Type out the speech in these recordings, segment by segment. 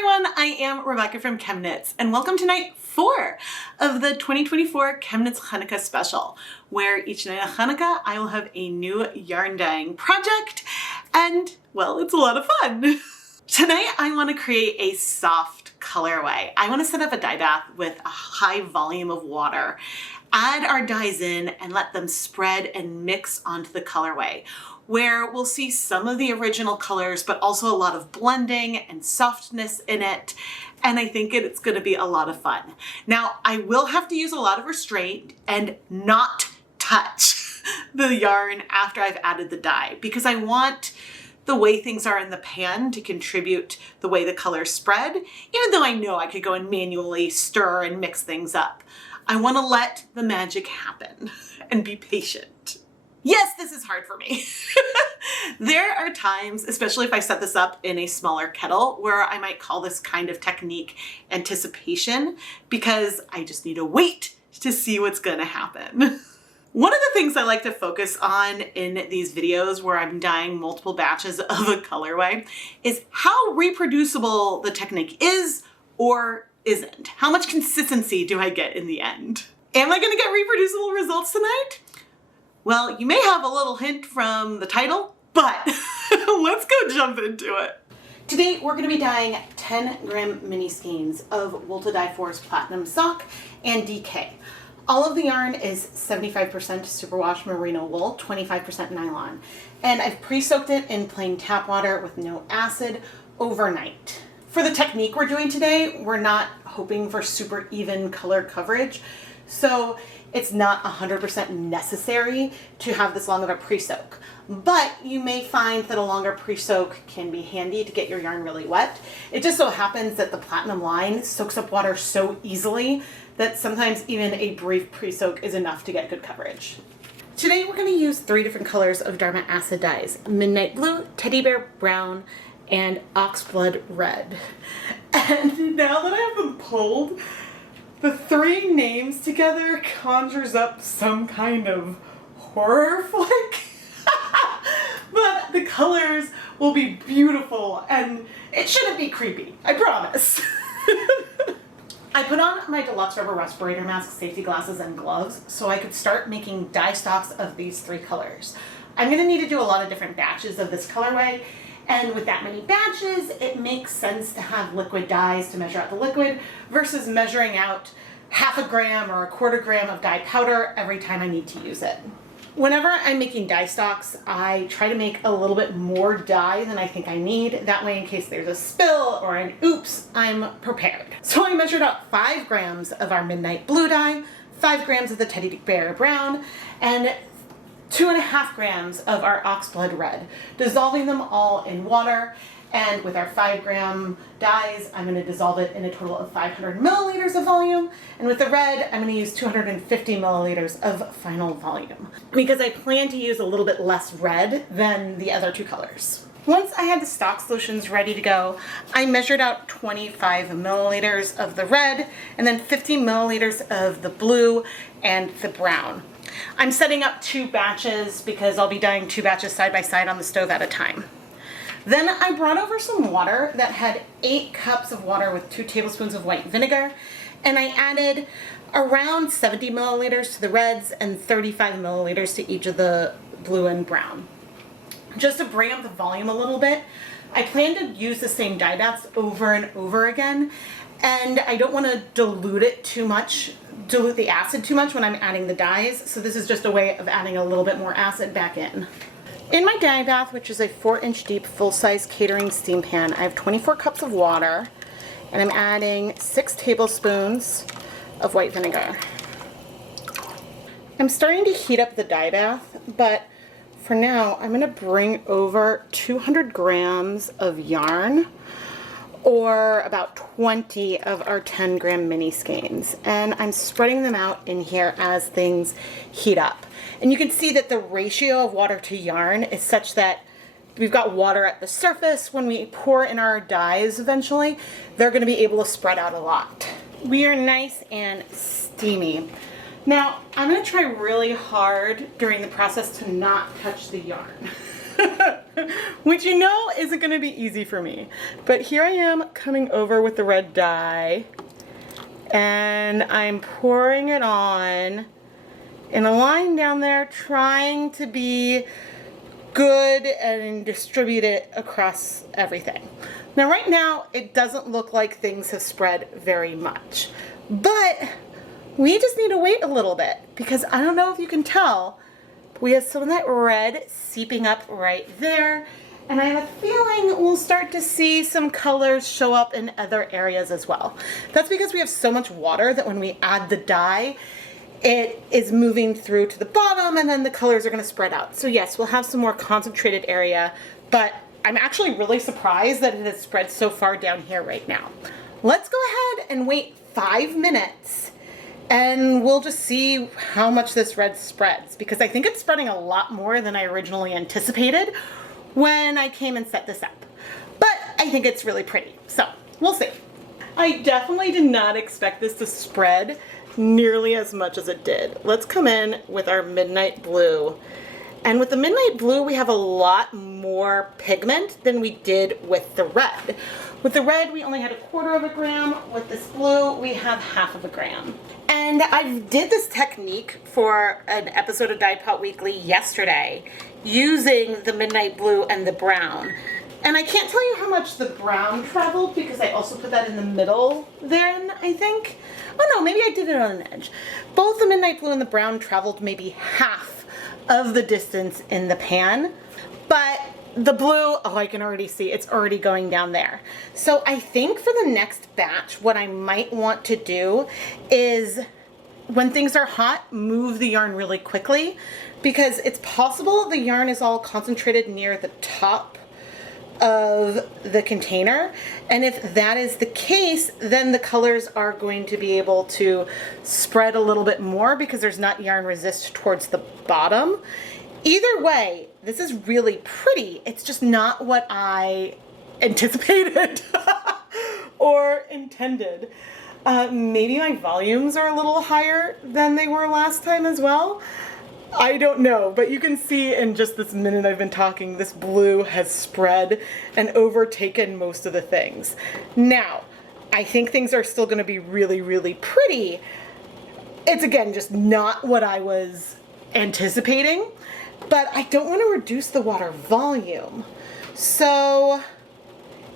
everyone, I am Rebecca from ChemKnits and welcome to night 4 of the 2024 ChemKnits Chanukah special, where each night of Chanukah I will have a new yarn dyeing project and, well, it's a lot of fun. Tonight I want to create a soft colorway. I want to set up a dye bath with a high volume of water, add our dyes in and let them spread and mix onto the colorway, where we'll see some of the original colors, but also a lot of blending and softness in it. And I think it's going to be a lot of fun. Now, I will have to use a lot of restraint and not touch the yarn after I've added the dye, because I want the way things are in the pan to contribute the way the colors spread, even though I know I could go and manually stir and mix things up. I want to let the magic happen and be patient. Yes, this is hard for me. There are times, especially if I set this up in a smaller kettle, where I might call this kind of technique anticipation, because I just need to wait to see what's gonna happen. One of the things I like to focus on in these videos where I'm dyeing multiple batches of a colorway is how reproducible the technique is or isn't. How much consistency do I get in the end? Am I gonna get reproducible results tonight? Well, you may have a little hint from the title, but let's go jump into it. Today, we're gonna be dyeing 10-gram mini skeins of Wool to Dye Forest Platinum Sock and DK. All of the yarn is 75% superwash merino wool, 25% nylon. And I've pre-soaked it in plain tap water with no acid overnight. For the technique we're doing today, we're not hoping for super even color coverage, so it's not 100% necessary to have this long of a pre-soak. But you may find that a longer pre-soak can be handy to get your yarn really wet. It just so happens that the platinum line soaks up water so easily that sometimes even a brief pre-soak is enough to get good coverage. Today we're going to use 3 different colors of DHarma acid dyes: Midnight Blue, Teddy Bear Brown, and Oxblood Red. And now that I have them pulled, the 3 names together conjures up some kind of horror flick. But the colors will be beautiful and it shouldn't be creepy, I promise. I put on my deluxe rubber respirator mask, safety glasses, and gloves so I could start making dye stocks of these 3 colors. I'm going to need to do a lot of different batches of this colorway, and with that many batches, it makes sense to have liquid dyes to measure out the liquid versus measuring out half a gram or a quarter gram of dye powder every time I need to use it. Whenever I'm making dye stocks, I try to make a little bit more dye than I think I need. That way, in case there's a spill or an oops, I'm prepared. So I measured out 5 grams of our Midnight Blue dye, 5 grams of the Teddy Bear Brown, and 2.5 grams of our Oxblood Red, dissolving them all in water. And with our 5-gram dyes, I'm going to dissolve it in a total of 500 milliliters of volume. And with the red, I'm going to use 250 milliliters of final volume, because I plan to use a little bit less red than the other 2 colors. Once I had the stock solutions ready to go, I measured out 25 milliliters of the red and then 50 milliliters of the blue and the brown. I'm setting up 2 batches because I'll be dyeing 2 batches side by side on the stove at a time. Then I brought over some water that had 8 cups of water with 2 tablespoons of white vinegar, and I added around 70 milliliters to the reds and 35 milliliters to each of the blue and brown. Just to bring up the volume a little bit, I plan to use the same dye baths over and over again, and I don't want to dilute the acid too much when I'm adding the dyes, so this is just a way of adding a little bit more acid back in. In my dye bath, which is a 4-inch deep full-size catering steam pan, I have 24 cups of water, and I'm adding 6 tablespoons of white vinegar. I'm starting to heat up the dye bath, but for now, I'm going to bring over 200 grams of yarn, or about 20 of our 10-gram mini skeins, and I'm spreading them out in here as things heat up. And you can see that the ratio of water to yarn is such that we've got water at the surface. When we pour in our dyes eventually, they're going to be able to spread out a lot. We are nice and steamy. Now, I'm going to try really hard during the process to not touch the yarn. which you know isn't going to be easy for me. But here I am coming over with the red dye, and I'm pouring it on in a line down there, trying to be good and distribute it across everything. Now right now it doesn't look like things have spread very much, but we just need to wait a little bit because I don't know if you can tell, but we have some of that red seeping up right there, and I have a feeling we'll start to see some colors show up in other areas as well. That's because we have so much water that when we add the dye, it is moving through to the bottom and then the colors are going to spread out. So yes, we'll have some more concentrated area, but I'm actually really surprised that it has spread so far down here right now. Let's go ahead and wait 5 minutes and we'll just see how much this red spreads, because I think it's spreading a lot more than I originally anticipated when I came and set this up. But I think it's really pretty, so we'll see. I definitely did not expect this to spread nearly as much as it did. Let's come in with our midnight blue. And with the midnight blue, we have a lot more pigment than we did with the red. With the red, we only had 1/4 gram. With this blue, we have 1/2 gram. And I did this technique for an episode of Dye Pot Weekly yesterday using the midnight blue and the brown. And I can't tell you how much the brown traveled because I also put that in the middle then, I think. Oh no, maybe I did it on an edge. Both the midnight blue and the brown traveled maybe half of the distance in the pan. But the blue, oh, I can already see it's already going down there. So I think for the next batch, what I might want to do is when things are hot, move the yarn really quickly, because it's possible the yarn is all concentrated near the top of the container, and if that is the case, then the colors are going to be able to spread a little bit more because there's not yarn resist towards the bottom. Either way, this is really pretty. It's just not what I anticipated or intended. Maybe my volumes are a little higher than they were last time as well. I don't know, but you can see in just this minute I've been talking, this blue has spread and overtaken most of the things. Now, I think things are still going to be really, really pretty. It's again just not what I was anticipating, but I don't want to reduce the water volume. So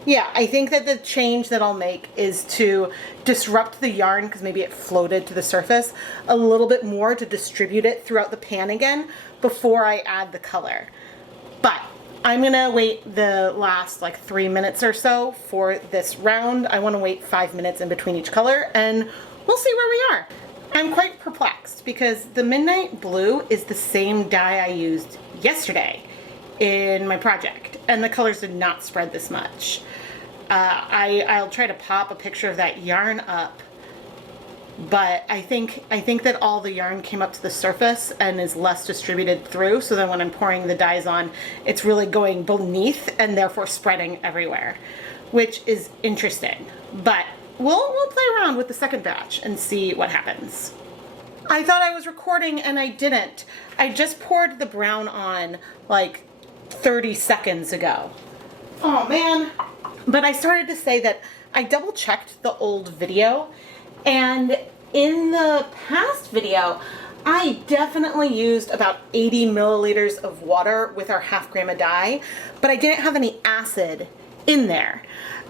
yeah, I think that the change that I'll make is to disrupt the yarn, because maybe it floated to the surface, a little bit more to distribute it throughout the pan again before I add the color. But I'm gonna wait the last like 3 minutes or so for this round. I wanna wait 5 minutes in between each color and we'll see where we are. I'm quite perplexed because the midnight blue is the same dye I used yesterday in my project, and the colors did not spread this much. I'll try to pop a picture of that yarn up, but I think that all the yarn came up to the surface and is less distributed through, so then when I'm pouring the dyes on, it's really going beneath and therefore spreading everywhere, which is interesting. But we'll play around with the second batch and see what happens. I thought I was recording and I didn't. I just poured the brown on like 30 seconds ago. Oh man. But I started to say that I double checked the old video, and in the past video I definitely used about 80 milliliters of water with our 1/2 gram of dye, but I didn't have any acid in there.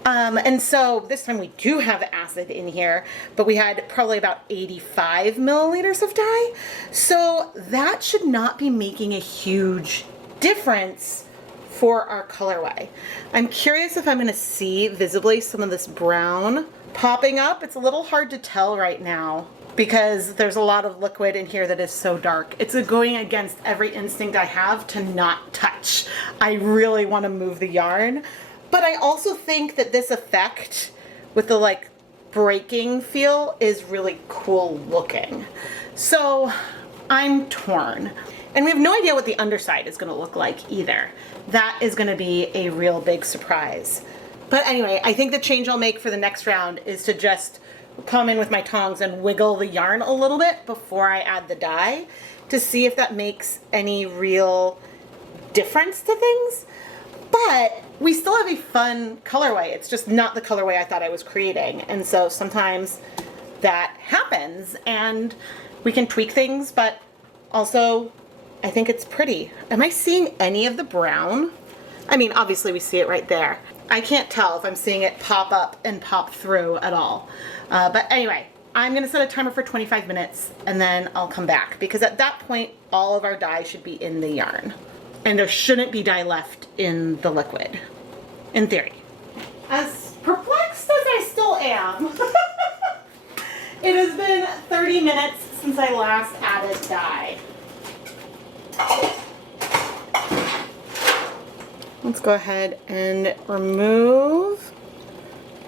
And so this time we do have acid in here, but we had probably about 85 milliliters of dye. So that should not be making a huge difference for our colorway. I'm curious if I'm going to see visibly some of this brown popping up. It's a little hard to tell right now because there's a lot of liquid in here that is so dark. It's going against every instinct I have to not touch. I really want to move the yarn, but I also think that this effect with the like breaking feel is really cool looking. So I'm torn. And we have no idea what the underside is going to look like either. That is going to be a real big surprise. But anyway, I think the change I'll make for the next round is to just come in with my tongs and wiggle the yarn a little bit before I add the dye to see if that makes any real difference to things. But we still have a fun colorway. It's just not the colorway I thought I was creating. And so sometimes that happens and we can tweak things, but also I think it's pretty. Am I seeing any of the brown? I mean, obviously we see it right there. I can't tell if I'm seeing it pop up and pop through at all. But anyway, I'm gonna set a timer for 25 minutes and then I'll come back, because at that point, all of our dye should be in the yarn. And there shouldn't be dye left in the liquid, in theory. As perplexed as I still am, it has been 30 minutes since I last added dye. Let's go ahead and remove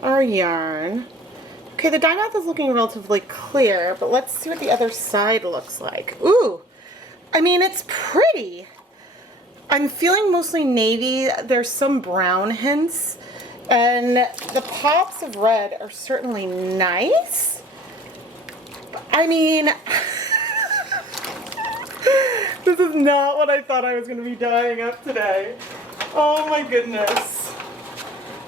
our yarn. Okay, the dye bath is looking relatively clear, but let's see what the other side looks like. Ooh, I mean, it's pretty. I'm feeling mostly navy. There's some brown hints, and the pops of red are certainly nice. I mean, this is not what I thought I was going to be dyeing up today. Oh my goodness.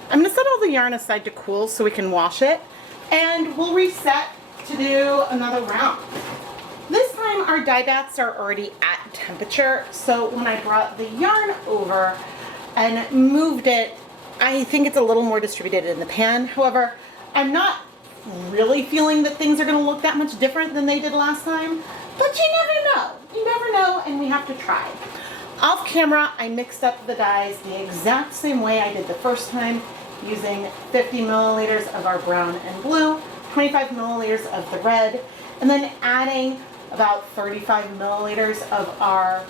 I'm going to set all the yarn aside to cool so we can wash it, and we'll reset to do another round. This time our dye baths are already at temperature, so when I brought the yarn over and moved it, I think it's a little more distributed in the pan. However, I'm not really feeling that things are going to look that much different than they did last time, but you never know. You never know, and we have to try. Off camera, I mixed up the dyes the exact same way I did the first time, using 50 milliliters of our brown and blue, 25 milliliters of the red, and then adding about 35 milliliters of our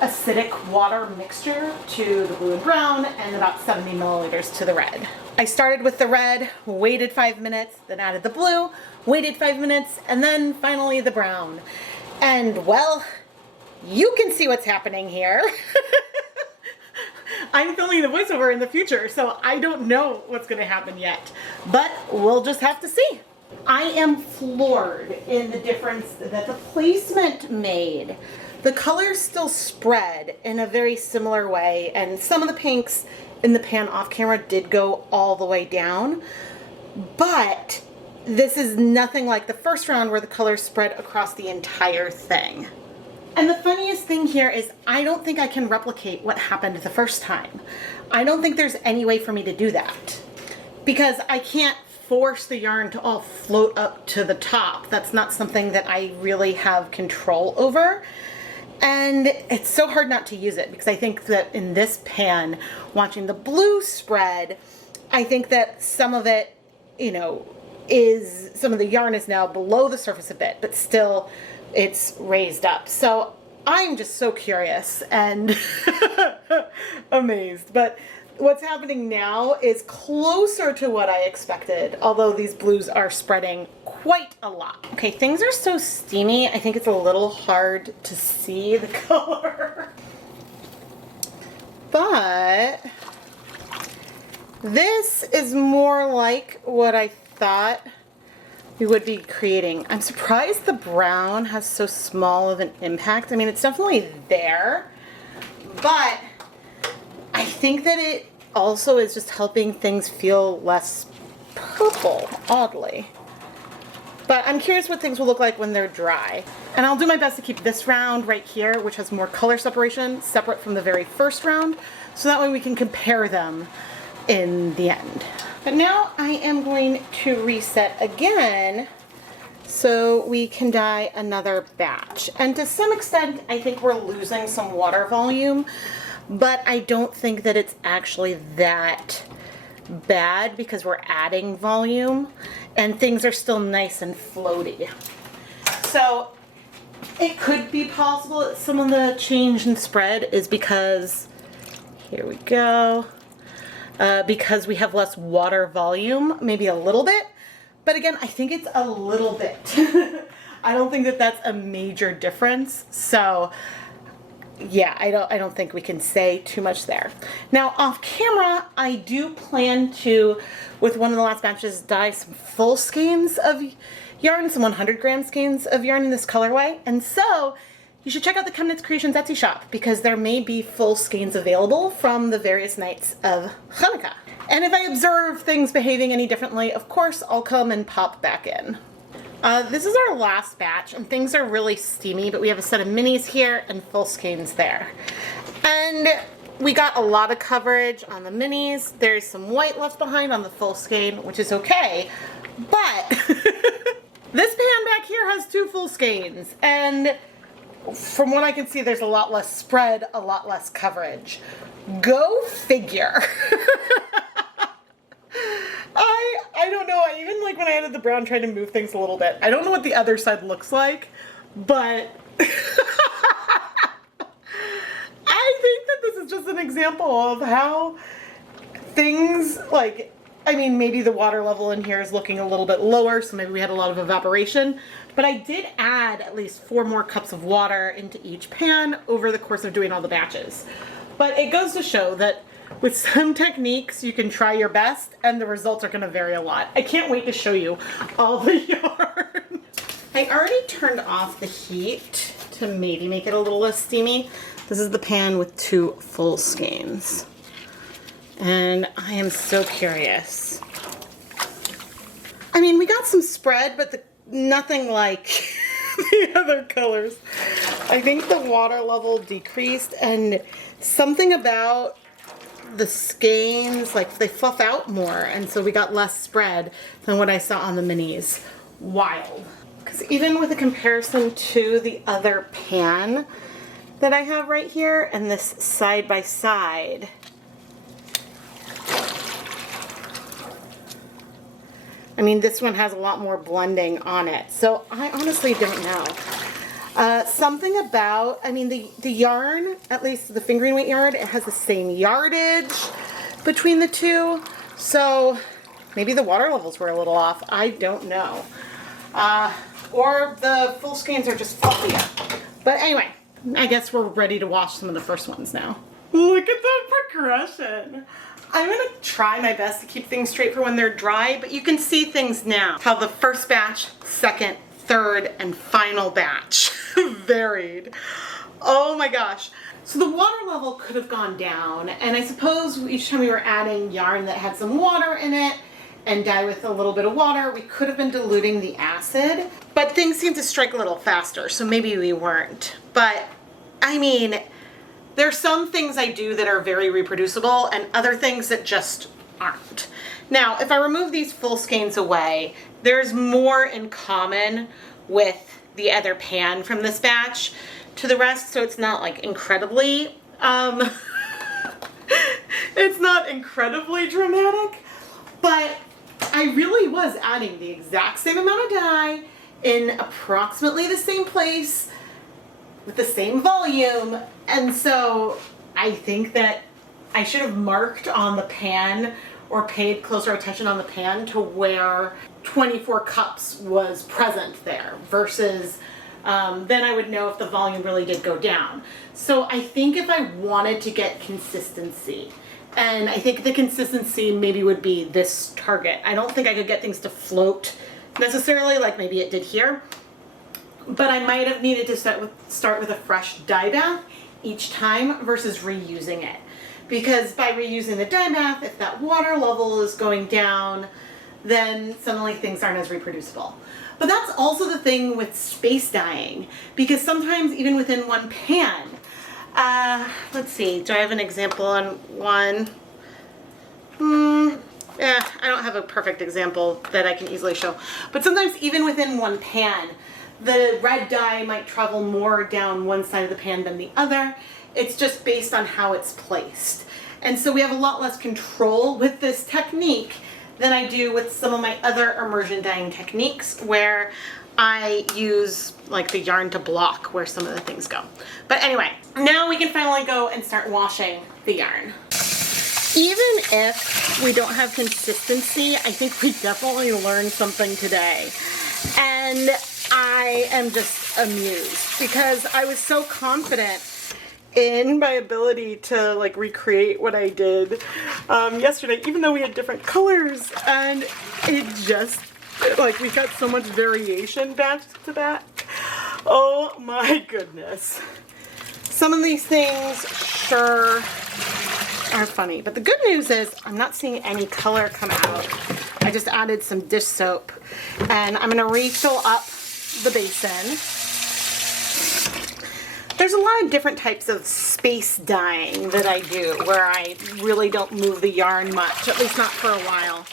acidic water mixture to the blue and brown, and about 70 milliliters to the red. I started with the red, waited 5 minutes, then added the blue, waited 5 minutes, and then finally the brown. And well, you can see what's happening here. I'm filming the voiceover in the future, so I don't know what's going to happen yet, but we'll just have to see. I am floored in the difference that the placement made. The colors still spread in a very similar way, and some of the pinks in the pan off camera did go all the way down, but this is nothing like the first round where the colors spread across the entire thing. And the funniest thing here is I don't think I can replicate what happened the first time. I don't think there's any way for me to do that, because I can't force the yarn to all float up to the top. That's not something that I really have control over. And it's so hard not to use it, because I think that in this pan, watching the blue spread, I think that some of it, you know, some of the yarn is now below the surface a bit, but still it's raised up. So I'm just so curious and amazed. But what's happening now is closer to what I expected, although these blues are spreading quite a lot. Okay, things are so steamy, I think it's a little hard to see the color. But this is more like what I thought we would be creating. I'm surprised the brown has so small of an impact. I mean, it's definitely there, but I think that it also is just helping things feel less purple, oddly. But I'm curious what things will look like when they're dry. And I'll do my best to keep this round right here, which has more color separation, separate from the very first round, so that way we can compare them in the end. But now I am going to reset again so we can dye another batch. And to some extent, I think we're losing some water volume, but I don't think that it's actually that bad because we're adding volume and things are still nice and floaty. So it could be possible that some of the change in spread is because, here we go, because we have less water volume, maybe a little bit. But again, I think it's a little bit. I don't think that that's a major difference. So yeah, I don't think we can say too much there. Now off camera, I do plan to, with one of the last batches, dye some full skeins of yarn, some 100 gram skeins of yarn in this colorway. And so you should check out the ChemKnits Creations Etsy shop because there may be full skeins available from the various nights of Chanukah. And if I observe things behaving any differently, of course, I'll come and pop back in. This is our last batch, and things are really steamy, but we have a set of minis here and full skeins there. And we got a lot of coverage on the minis. There's some white left behind on the full skein, which is okay, but this pan back here has 2 full skeins, and from what I can see, there's a lot less spread, a lot less coverage. Go figure. I don't know. I even like when I added the brown, tried to move things a little bit. I don't know what the other side looks like, but I think that this is just an example of how things like, I mean, maybe the water level in here is looking a little bit lower, so maybe we had a lot of evaporation, but I did add at least 4 more cups of water into each pan over the course of doing all the batches. But it goes to show that with some techniques, you can try your best and the results are gonna vary a lot. I can't wait to show you all the yarn. I already turned off the heat to maybe make it a little less steamy. This is the pan with 2 full skeins. And I am so curious. I mean, we got some spread, but nothing like the other colors. I think the water level decreased, and something about the skeins, like they fluff out more, and so we got less spread than what I saw on the minis. Wild. Because even with a comparison to the other pan that I have right here and this side by side, I mean, this one has a lot more blending on it. So I honestly don't know. Something about, I mean, the yarn, at least the fingering weight yarn, it has the same yardage between the two. So maybe the water levels were a little off. I don't know. Or the full skeins are just fluffier. But anyway, I guess we're ready to wash some of the first ones now. Look at the progression. I'm gonna try my best to keep things straight for when they're dry, but you can see things now. How the first batch, second, third, and final batch varied. Oh my gosh. So the water level could have gone down, and I suppose each time we were adding yarn that had some water in it and dye with a little bit of water, we could have been diluting the acid, but things seem to strike a little faster, so maybe we weren't. But I mean, there's some things I do that are very reproducible and other things that just aren't. Now, if I remove these full skeins away, there's more in common with the other pan from this batch to the rest, so it's not like incredibly, it's not incredibly dramatic, but I really was adding the exact same amount of dye in approximately the same place with the same volume, and so I think that I should have marked on the pan or paid closer attention on the pan to where 24 cups was present there versus then I would know if the volume really did go down. So I think if I wanted to get consistency, and I think the consistency maybe would be this target. I don't think I could get things to float necessarily like maybe it did here, but I might have needed to start with a fresh dye bath each time versus reusing it. Because by reusing the dye bath, if that water level is going down, then suddenly things aren't as reproducible. But that's also the thing with space dyeing, because sometimes even within one pan, let's see, do I have an example on one? Yeah, I don't have a perfect example that I can easily show. But sometimes even within one pan, the red dye might travel more down one side of the pan than the other. It's just based on how it's placed. And so we have a lot less control with this technique than I do with some of my other immersion dyeing techniques where I use like the yarn to block where some of the things go. But anyway, now we can finally go and start washing the yarn. Even if we don't have consistency, I think we definitely learned something today. And I am just amused because I was so confident in my ability to like recreate what I did yesterday, even though we had different colors, and it just, like, we got so much variation back to back. Oh my goodness. Some of these things sure are funny, but the good news is I'm not seeing any color come out. I just added some dish soap, and I'm gonna refill up the basin. There's a lot of different types of space dyeing that I do where I really don't move the yarn much, at least not for a while.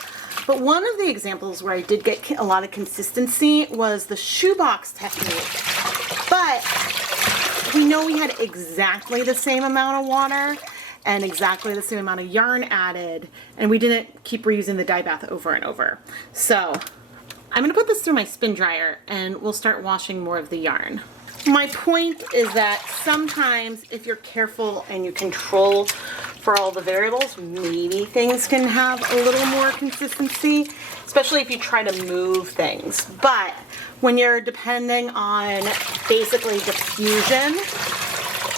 But one of the examples where I did get a lot of consistency was the shoebox technique. But we know we had exactly the same amount of water and exactly the same amount of yarn added, and we didn't keep reusing the dye bath over and over. So I'm gonna put this through my spin dryer and we'll start washing more of the yarn. My point is that sometimes if you're careful and you control for all the variables, maybe things can have a little more consistency, especially if you try to move things. But when you're depending on basically diffusion,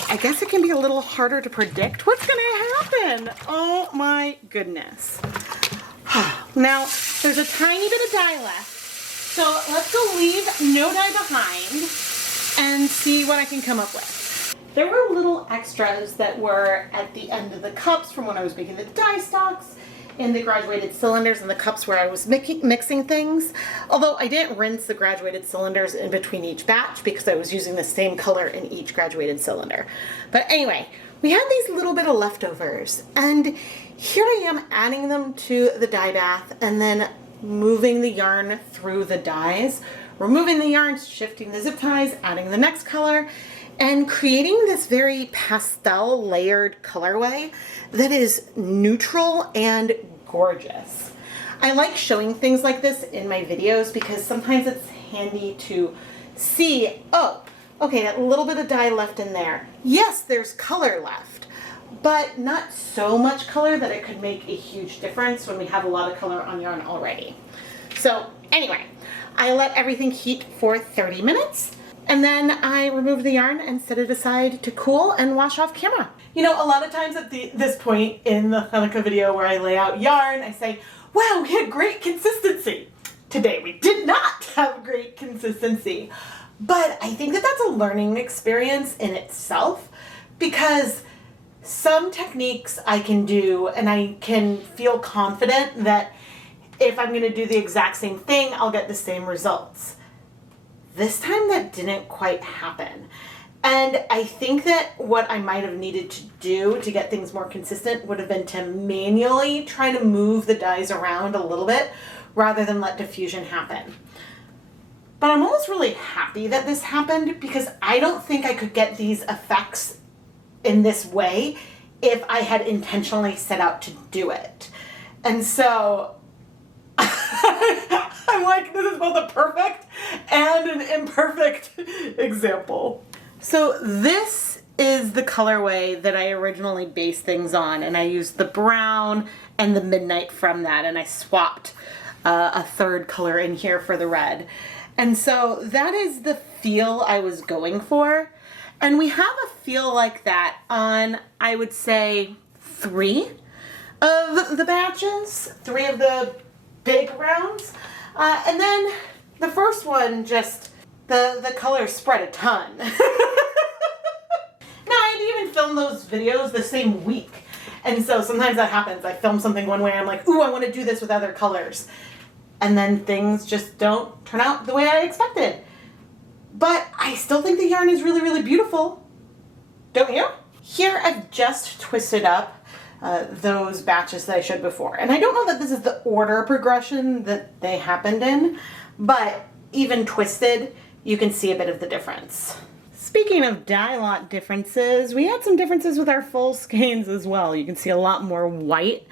I guess it can be a little harder to predict what's gonna happen. Oh my goodness. Now, there's a tiny bit of dye left, so let's go leave no dye behind and see what I can come up with. There were little extras that were at the end of the cups from when I was making the dye stocks, in the graduated cylinders and the cups where I was mixing things. Although I didn't rinse the graduated cylinders in between each batch because I was using the same color in each graduated cylinder. But anyway, we had these little bit of leftovers, and here I am adding them to the dye bath and then moving the yarn through the dyes, removing the yarn, shifting the zip ties, adding the next color, and creating this very pastel layered colorway that is neutral and gorgeous. I like showing things like this in my videos because sometimes it's handy to see, oh, okay, that little bit of dye left in there. Yes, there's color left, but not so much color that it could make a huge difference when we have a lot of color on yarn already. So anyway, I let everything heat for 30 minutes. And then I remove the yarn and set it aside to cool and wash off camera. You know, a lot of times at this point in the Chanukah video where I lay out yarn, I say, wow, we had great consistency. Today we did not have great consistency. But I think that that's a learning experience in itself, because some techniques I can do and I can feel confident that if I'm gonna do the exact same thing, I'll get the same results. This time that didn't quite happen. And I think that what I might have needed to do to get things more consistent would have been to manually try to move the dyes around a little bit rather than let diffusion happen. But I'm almost really happy that this happened because I don't think I could get these effects in this way if I had intentionally set out to do it. And so I'm like, this is both a perfect and an imperfect example. So this is the colorway that I originally based things on, and I used the brown and the midnight from that, and I swapped a third color in here for the red. And so that is the feel I was going for. And we have a feel like that on, I would say, 3 of the batches, 3 of the big rounds. And then the first one, just the color spread a ton. Now, I'd even film those videos the same week. And so sometimes that happens. I film something one way and I'm like, ooh, I want to do this with other colors. And then things just don't turn out the way I expected. But I still think the yarn is really, really beautiful. Don't you? Here I've just twisted up those batches that I showed before. And I don't know that this is the order progression that they happened in, but even twisted, you can see a bit of the difference. Speaking of dye lot differences, we had some differences with our full skeins as well. You can see a lot more white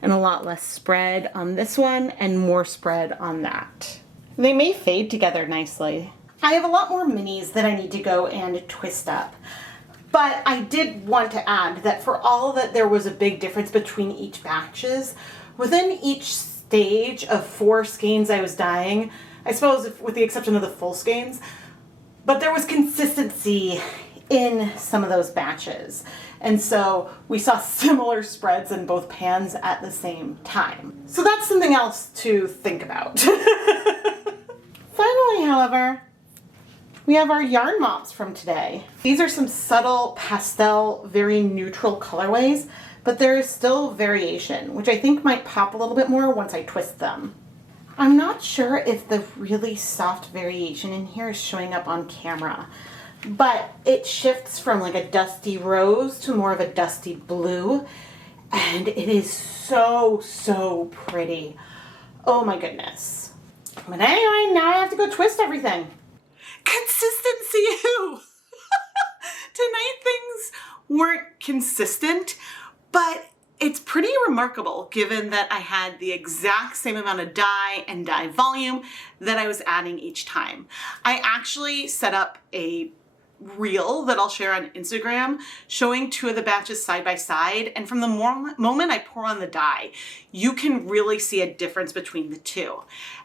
and a lot less spread on this one and more spread on that. They may fade together nicely. I have a lot more minis that I need to go and twist up. But I did want to add that for all that there was a big difference between each batches, within each stage of 4 skeins I was dyeing, I suppose with the exception of the full skeins, but there was consistency in some of those batches. And so we saw similar spreads in both pans at the same time. So that's something else to think about. Finally, however, We have our yarn mops from today. These are some subtle pastel, very neutral colorways, but there is still variation, which I think might pop a little bit more once I twist them. I'm not sure if the really soft variation in here is showing up on camera, but it shifts from like a dusty rose to more of a dusty blue, and it is so pretty. Oh my goodness. But anyway, now I have to go twist everything. Consistency. Tonight things weren't consistent, but it's pretty remarkable given that I had the exact same amount of dye and dye volume that I was adding each time. I actually set up a reel that I'll share on Instagram showing two of the batches side by side, and from the moment I pour on the dye, you can really see a difference between the two.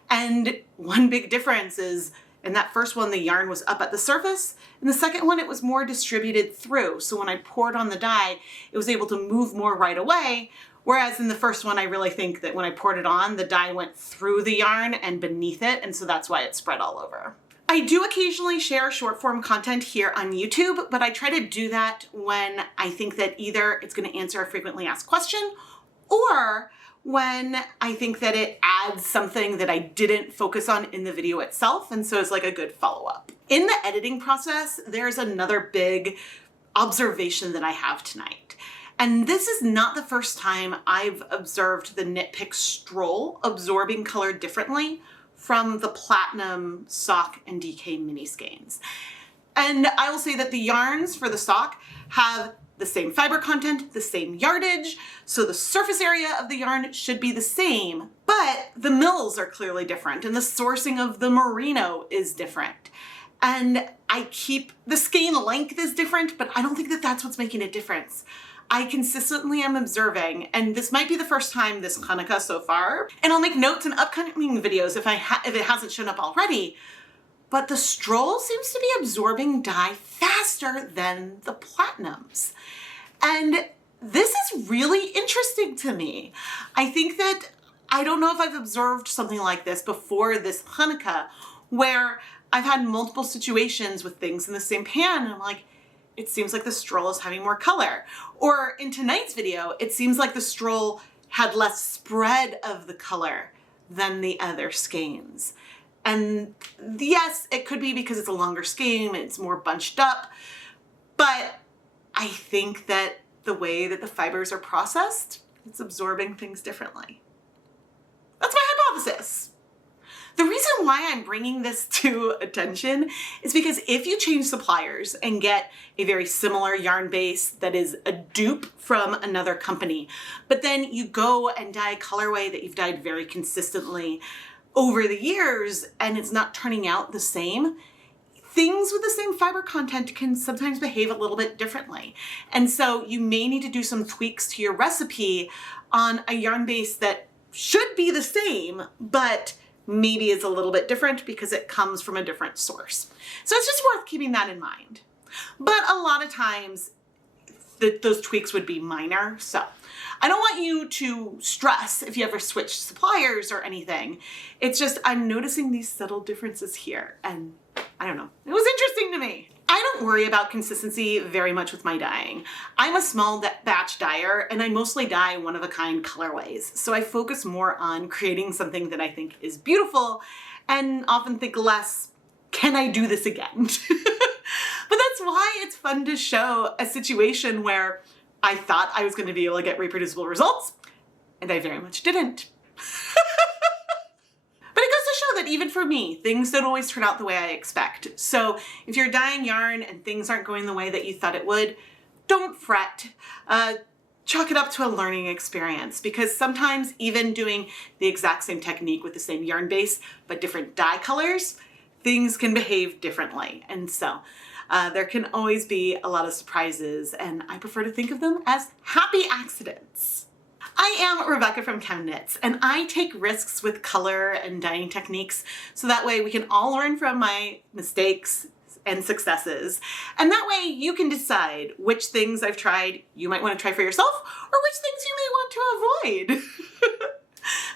And one big difference is in that first one, the yarn was up at the surface. In the second one, it was more distributed through. So when I poured on the dye, it was able to move more right away. Whereas in the first one, I really think that when I poured it on, the dye went through the yarn and beneath it. And so that's why it spread all over. I do occasionally share short form content here on YouTube, but I try to do that when I think that either it's going to answer a frequently asked question or when I think that it adds something that I didn't focus on in the video itself, and so it's like a good follow-up. In the editing process, there's another big observation that I have tonight. And this is not the first time I've observed the Knit Pick Stroll absorbing color differently from the Platinum sock and DK mini skeins. And I will say that the yarns for the sock have the same fiber content, the same yardage, so the surface area of the yarn should be the same, but the mills are clearly different and the sourcing of the merino is different. And the skein length is different, but I don't think that that's what's making a difference. I consistently am observing, and this might be the first time this Chanukah so far, and I'll make notes in upcoming videos if it hasn't shown up already, but the Stroll seems to be absorbing dye faster than the Platinums. And this is really interesting to me. I think that, I don't know if I've observed something like this before this Chanukah, where I've had multiple situations with things in the same pan, and I'm like, it seems like the Stroll is having more color. Or in tonight's video, it seems like the Stroll had less spread of the color than the other skeins. And yes, it could be because it's a longer skein, it's more bunched up, but I think that the way that the fibers are processed, it's absorbing things differently. That's my hypothesis. The reason why I'm bringing this to attention is because if you change suppliers and get a very similar yarn base that is a dupe from another company, but then you go and dye a colorway that you've dyed very consistently over the years and it's not turning out the same, things with the same fiber content can sometimes behave a little bit differently. And so you may need to do some tweaks to your recipe on a yarn base that should be the same, but maybe is a little bit different because it comes from a different source. So it's just worth keeping that in mind. But a lot of times those tweaks would be minor. So I don't want you to stress if you ever switch suppliers or anything. It's just, I'm noticing these subtle differences here and I don't know, it was interesting to me. I don't worry about consistency very much with my dyeing. I'm a small batch dyer and I mostly dye one-of-a-kind colorways. So I focus more on creating something that I think is beautiful and often think less, can I do this again? But that's why it's fun to show a situation where I thought I was going to be able to get reproducible results and I very much didn't. But it goes to show that even for me, things don't always turn out the way I expect. So if you're dyeing yarn and things aren't going the way that you thought it would, don't fret. Chalk it up to a learning experience, because sometimes even doing the exact same technique with the same yarn base, but different dye colors, things can behave differently. And so there can always be a lot of surprises, and I prefer to think of them as happy accidents. I am Rebecca from ChemKnits, and I take risks with color and dyeing techniques so that way we can all learn from my mistakes and successes. And that way you can decide which things I've tried you might want to try for yourself or which things you may want to avoid.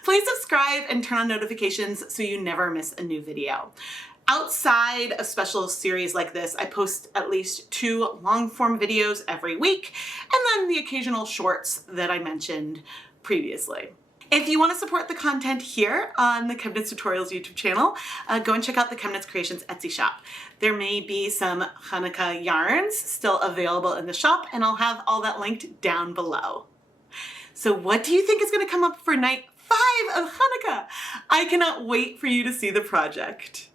Please subscribe and turn on notifications so you never miss a new video. Outside of special series like this, I post at least 2 long-form videos every week, and then the occasional shorts that I mentioned previously. If you want to support the content here on the ChemKnits Tutorials YouTube channel, go and check out the ChemKnits Creations Etsy shop. There may be some Chanukah yarns still available in the shop, and I'll have all that linked down below. So what do you think is going to come up for night 5 of Chanukah? I cannot wait for you to see the project.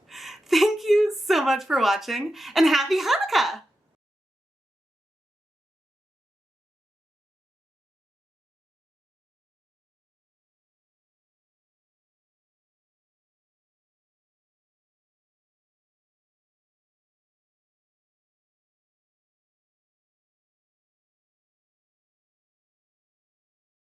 Thank you so much for watching, and happy Hanukkah!